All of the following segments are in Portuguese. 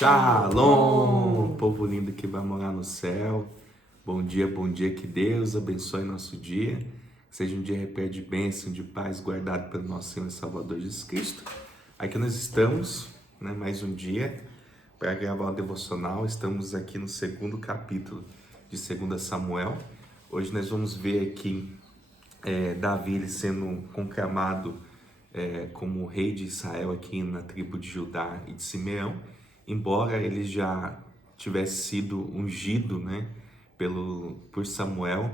Shalom, povo lindo que vai morar no céu. Bom dia, que Deus abençoe nosso dia. Que seja um dia repleto de bênção, de paz, guardado pelo nosso Senhor e Salvador Jesus Cristo. Aqui nós estamos, mais um dia para gravar o devocional. Estamos aqui no segundo capítulo de 2 Samuel. Hoje nós vamos ver aqui Davi ele sendo conclamado como rei de Israel aqui na tribo de Judá e de Simeão. Embora ele já tivesse sido ungido, por Samuel,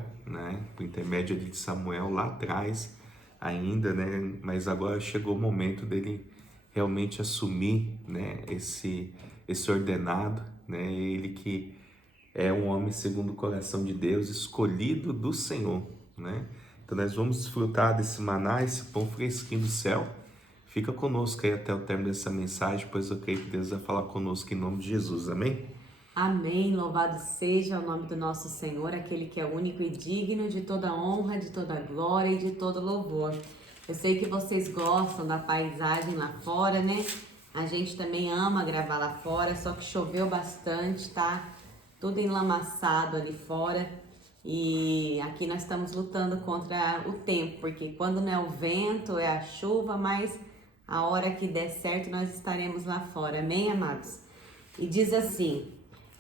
por intermédio de Samuel lá atrás ainda, mas agora chegou o momento dele realmente assumir, esse ordenado, ele que é um homem segundo o coração de Deus, escolhido do Senhor, Então nós vamos desfrutar desse maná, esse pão fresquinho do céu. Fica conosco aí até o término dessa mensagem, pois eu creio que Deus vai falar conosco em nome de Jesus, amém? Amém, louvado seja o nome do nosso Senhor, aquele que é único e digno de toda honra, de toda glória e de todo louvor. Eu sei que vocês gostam da paisagem lá fora, A gente também ama gravar lá fora, só que choveu bastante, tá? Tudo enlamaçado ali fora. E aqui nós estamos lutando contra o tempo, porque quando não é o vento, é a chuva, mas a hora que der certo nós estaremos lá fora, amém, amados? E diz assim: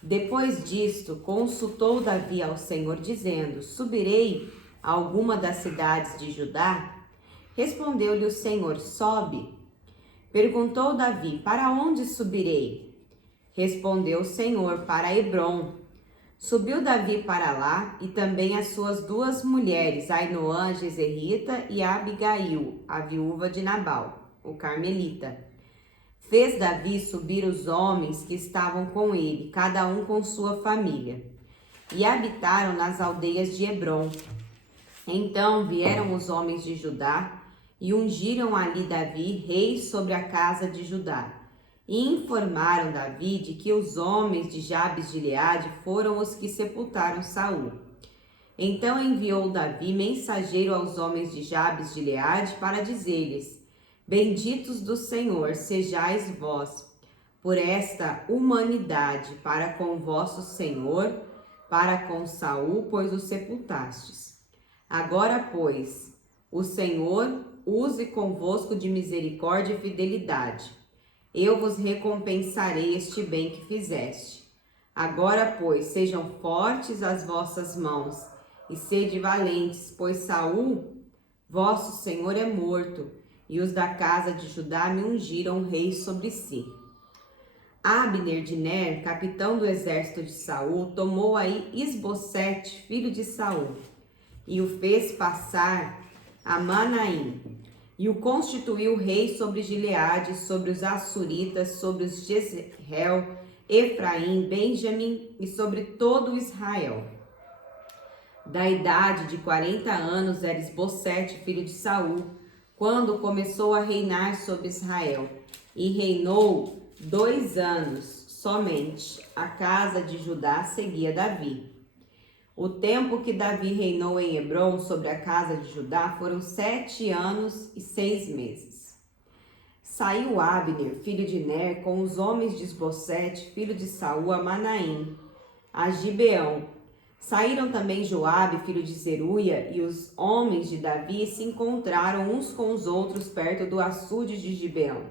depois disto, consultou Davi ao Senhor, dizendo: subirei a alguma das cidades de Judá? Respondeu-lhe o Senhor: sobe. Perguntou Davi: para onde subirei? Respondeu o Senhor: para Hebrom. Subiu Davi para lá, e também as suas duas mulheres, Ainoã, a Jezreelita, e Abigail, a viúva de Nabal, o carmelita. Fez Davi subir os homens que estavam com ele, cada um com sua família, e habitaram nas aldeias de Hebrom. Então vieram os homens de Judá, e ungiram ali Davi rei sobre a casa de Judá. E informaram Davi de que os homens de Jabes de Gileade foram os que sepultaram Saul. Então enviou Davi mensageiro aos homens de Jabes de Gileade para dizer-lhes: benditos do Senhor sejais vós, por esta humanidade para com vosso Senhor, para com Saul, pois o sepultastes. Agora, pois, o Senhor use convosco de misericórdia e fidelidade. Eu vos recompensarei este bem que fizeste. Agora, pois, sejam fortes as vossas mãos, e sede valentes, pois Saul, vosso Senhor, é morto, e os da casa de Judá me ungiram rei sobre si. Abner de Ner, capitão do exército de Saul, tomou aí Isbosete, filho de Saul, e o fez passar a Manaim, e o constituiu rei sobre Gileade, sobre os Assuritas, sobre os Jezreel, Efraim, Benjamim e sobre todo Israel. Da idade de 40 anos era Isbosete, filho de Saul, quando começou a reinar sobre Israel, e reinou 2 anos somente. A casa de Judá seguia Davi. O tempo que Davi reinou em Hebrom sobre a casa de Judá foram 7 anos e 6 meses. Saiu Abner, filho de Ner, com os homens de Isbosete, filho de Saul, a Manaim, a Gibeão. Saíram também Joabe, filho de Zeruia, e os homens de Davi e se encontraram uns com os outros perto do açude de Gibeão.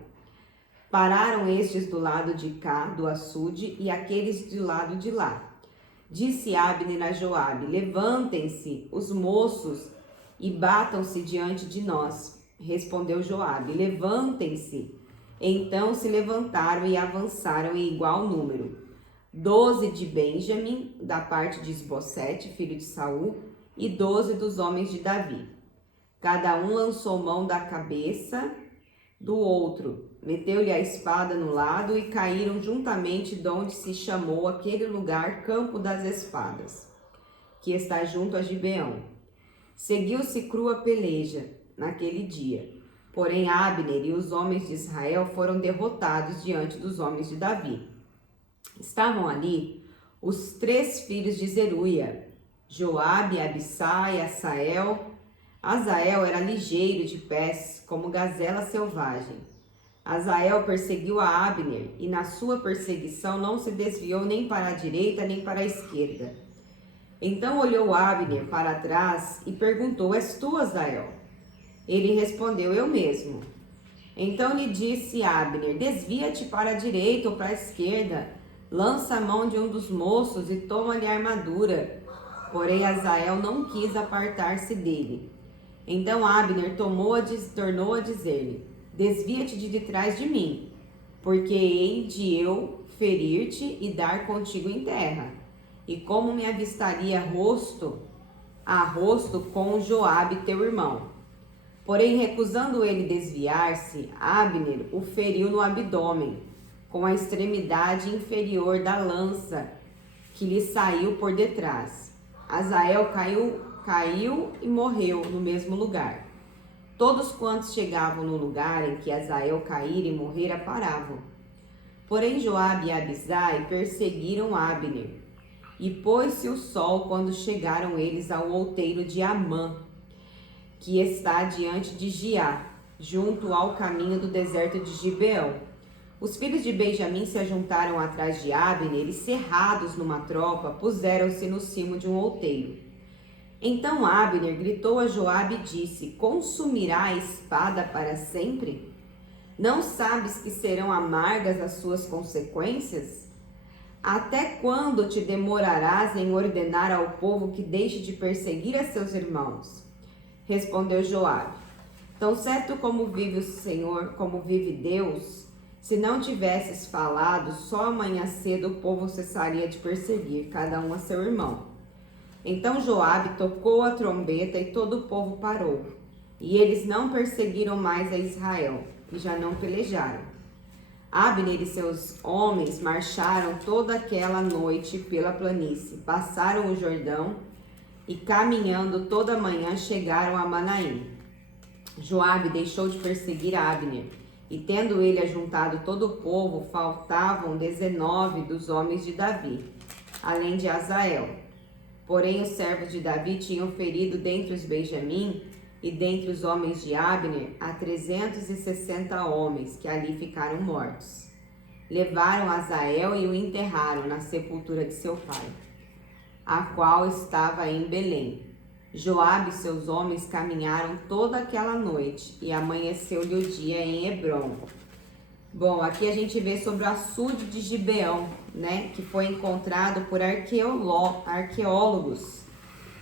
Pararam estes do lado de cá, do açude, e aqueles do lado de lá. Disse Abner a Joabe: levantem-se os moços e batam-se diante de nós. Respondeu Joabe: levantem-se. Então se levantaram e avançaram em igual número. 12 de Benjamim, da parte de Isbosete, filho de Saul, e 12 dos homens de Davi. Cada um lançou mão da cabeça do outro, meteu-lhe a espada no lado e caíram juntamente de onde se chamou aquele lugar Campo das Espadas, que está junto a Gibeão. Seguiu-se crua peleja naquele dia, porém Abner e os homens de Israel foram derrotados diante dos homens de Davi. Estavam ali os 3 filhos de Zeruia, Joabe, Abissai, Asael. Asael era ligeiro de pés, como gazela selvagem. Azael perseguiu a Abner e na sua perseguição não se desviou nem para a direita nem para a esquerda. Então olhou Abner para trás e perguntou: És tu, Azael? Ele respondeu: Eu mesmo. Então lhe disse Abner: Desvia-te para a direita ou para a esquerda, lança a mão de um dos moços e toma-lhe a armadura. Porém Azael não quis apartar-se dele. Então Abner tornou a dizer-lhe: Desvia-te de trás de mim, porque hei de eu ferir-te e dar contigo em terra. E como me avistaria rosto a rosto com Joabe teu irmão? Porém, recusando ele desviar-se, Abner o feriu no abdômen, com a extremidade inferior da lança, que lhe saiu por detrás. Azael caiu e morreu no mesmo lugar. Todos quantos chegavam no lugar em que Azael caíra e morrera paravam. Porém Joabe e Abisai perseguiram Abner. E pôs-se o sol quando chegaram eles ao outeiro de Amã, que está diante de Giá, junto ao caminho do deserto de Gibeão. Os filhos de Benjamim se ajuntaram atrás de Abner e, cerrados numa tropa, puseram-se no cimo de um outeiro. Então Abner gritou a Joabe e disse: Consumirá a espada para sempre? Não sabes que serão amargas as suas consequências? Até quando te demorarás em ordenar ao povo que deixe de perseguir a seus irmãos? Respondeu Joabe: Tão certo como vive o Senhor, como vive Deus, se não tivesses falado, só amanhã cedo o povo cessaria de perseguir, cada um a seu irmão. Então Joabe tocou a trombeta e todo o povo parou. E eles não perseguiram mais a Israel, e já não pelejaram. Abner e seus homens marcharam toda aquela noite pela planície, passaram o Jordão e, caminhando toda a manhã, chegaram a Manaim. Joabe deixou de perseguir Abner, e tendo ele ajuntado todo o povo, faltavam 19 dos homens de Davi, além de Azael. Porém, os servos de Davi tinham ferido dentre os Benjamim e dentre os homens de Abner a 360 homens, que ali ficaram mortos. Levaram Azael e o enterraram na sepultura de seu pai, a qual estava em Belém. Joabe e seus homens caminharam toda aquela noite e amanheceu-lhe o dia em Hebrom. Bom, aqui a gente vê sobre o açude de Gibeão, né, que foi encontrado por arqueólogos.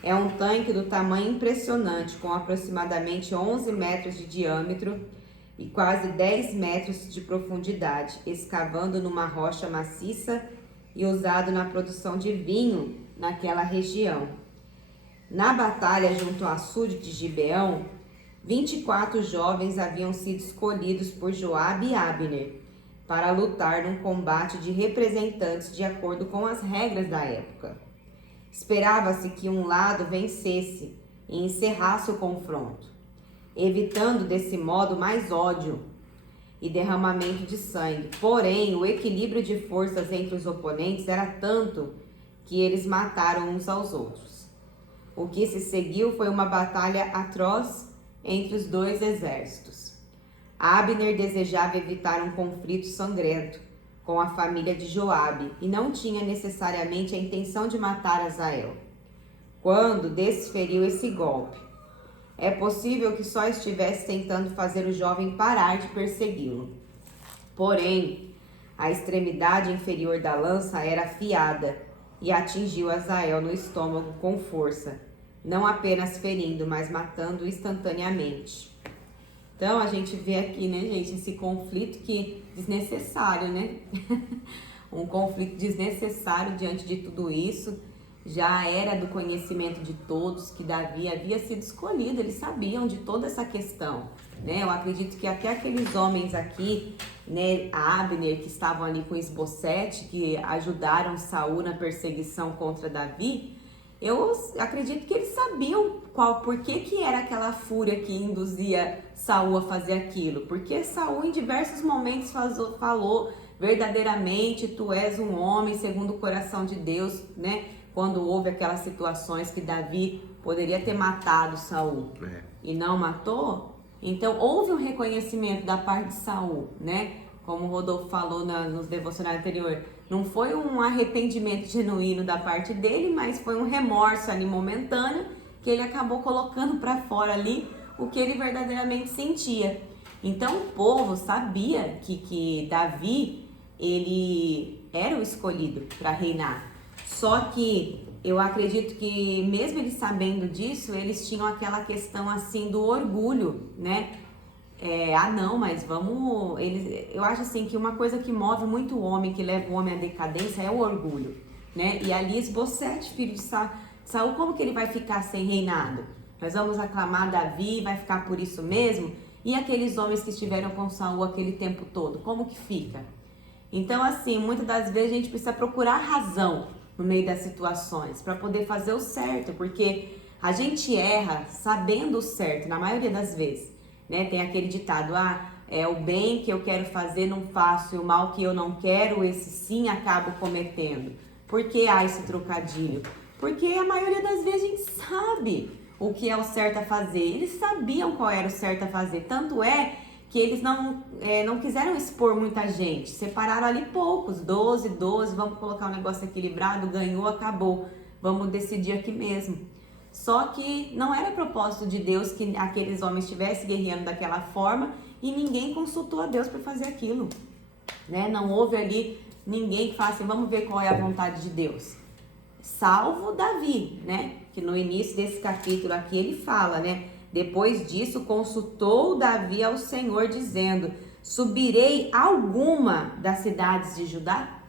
É um tanque do tamanho impressionante, com aproximadamente 11 metros de diâmetro e quase 10 metros de profundidade, escavando numa rocha maciça e usado na produção de vinho naquela região. Na batalha junto ao açude de Gibeão, 24 jovens haviam sido escolhidos por Joabe e Abner para lutar num combate de representantes de acordo com as regras da época. Esperava-se que um lado vencesse e encerrasse o confronto, evitando desse modo mais ódio e derramamento de sangue. Porém, o equilíbrio de forças entre os oponentes era tanto que eles mataram uns aos outros. O que se seguiu foi uma batalha atroz entre os dois exércitos. Abner desejava evitar um conflito sangrento com a família de Joabe e não tinha necessariamente a intenção de matar Azael, quando desferiu esse golpe. É possível que só estivesse tentando fazer o jovem parar de persegui-lo. Porém, a extremidade inferior da lança era afiada e atingiu Azael no estômago com força, não apenas ferindo, mas matando instantaneamente. Então, a gente vê aqui, né, gente, esse conflito que desnecessário, né? Um conflito desnecessário diante de tudo isso. Já era do conhecimento de todos que Davi havia sido escolhido, eles sabiam de toda essa questão, né? Eu acredito que até aqueles homens aqui, né, Abner, que estavam ali com Isbosete, que ajudaram Saul na perseguição contra Davi, eu acredito que eles sabiam por que era aquela fúria que induzia Saul a fazer aquilo. Porque Saul em diversos momentos falou verdadeiramente, tu és um homem segundo o coração de Deus, né? Quando houve aquelas situações que Davi poderia ter matado Saul e não matou, Então, houve um reconhecimento da parte de Saul, né? Como o Rodolfo falou nos devocionais anteriores, não foi um arrependimento genuíno da parte dele, mas foi um remorso ali momentâneo, que ele acabou colocando para fora ali o que ele verdadeiramente sentia. Então, o povo sabia que Davi, ele era o escolhido para reinar. Só que eu acredito que mesmo eles sabendo disso, eles tinham aquela questão assim do orgulho, né? Não, mas vamos... eu acho assim que uma coisa que move muito o homem, que leva o homem à decadência, é o orgulho, né? E ali Esbocete, filho de Saul, como que ele vai ficar sem reinado? Nós vamos aclamar Davi, vai ficar por isso mesmo? E aqueles homens que estiveram com Saul aquele tempo todo, como que fica? Então, assim, muitas das vezes a gente precisa procurar razão no meio das situações para poder fazer o certo, porque a gente erra sabendo o certo, na maioria das vezes, né? Tem aquele ditado, o bem que eu quero fazer não faço e o mal que eu não quero, esse sim acabo cometendo. Por que há esse trocadilho? Porque a maioria das vezes a gente sabe o que é o certo a fazer. Eles sabiam qual era o certo a fazer. Tanto é que eles não quiseram expor muita gente. Separaram ali poucos, 12, vamos colocar um negócio equilibrado, ganhou, acabou. Vamos decidir aqui mesmo. Só que não era propósito de Deus que aqueles homens estivessem guerreando daquela forma e ninguém consultou a Deus para fazer aquilo, né? Não houve ali ninguém que falasse, vamos ver qual é a vontade de Deus. Salvo Davi, né? Que no início desse capítulo aqui ele fala, né? Depois disso consultou Davi ao Senhor dizendo, subirei alguma das cidades de Judá?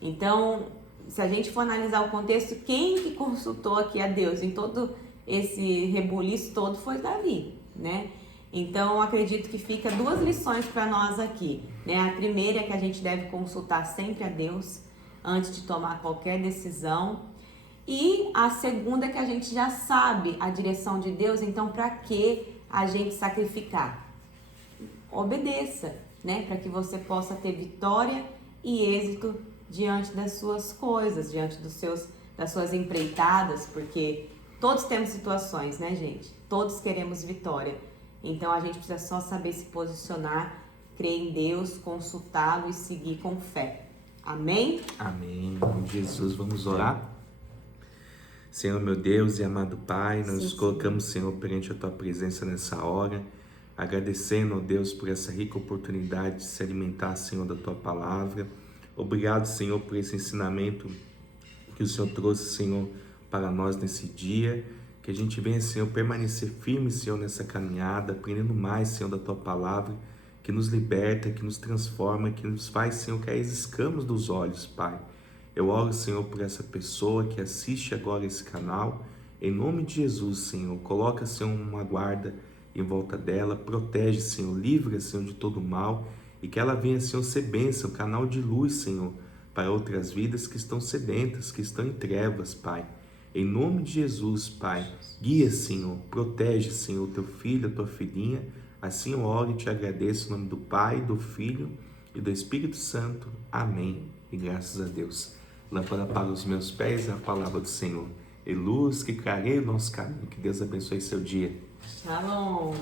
Então, se a gente for analisar o contexto, quem que consultou aqui a Deus em todo esse rebuliço todo foi Davi, né? Então, acredito que fica duas lições para nós aqui, né? A primeira é que a gente deve consultar sempre a Deus antes de tomar qualquer decisão. E a segunda é que a gente já sabe a direção de Deus, então para que a gente sacrificar? Obedeça, né? Para que você possa ter vitória e êxito diante das suas coisas, diante das suas empreitadas, porque todos temos situações, né, gente? Todos queremos vitória. Então a gente precisa só saber se posicionar, crer em Deus, consultá-lo e seguir com fé. Amém? Amém. Em nome de Jesus, vamos orar. Senhor, meu Deus e amado Pai, nós nos colocamos, Senhor, perante a Tua presença nessa hora, agradecendo, ó Deus, por essa rica oportunidade de se alimentar, Senhor, da Tua palavra. Obrigado, Senhor, por esse ensinamento que o Senhor trouxe, Senhor, para nós nesse dia. Que a gente venha, Senhor, permanecer firme, Senhor, nessa caminhada, aprendendo mais, Senhor, da Tua palavra, que nos liberta, que nos transforma, que nos faz, Senhor, cair as escamas dos olhos, Pai. Eu oro, Senhor, por essa pessoa que assiste agora esse canal. Em nome de Jesus, Senhor, coloca, Senhor, uma guarda em volta dela, protege, Senhor, livra, Senhor, de todo mal e que ela venha, Senhor, ser bênção, canal de luz, Senhor, para outras vidas que estão sedentas, que estão em trevas, Pai. Em nome de Jesus, Pai, guia, Senhor, protege, Senhor, o Teu filho, a Tua filhinha. Assim eu oro e te agradeço em nome do Pai, do Filho e do Espírito Santo. Amém. E graças a Deus. Lâmpada para os meus pés é a palavra do Senhor. E luz que clareia o nosso caminho. Que Deus abençoe seu dia. Shalom.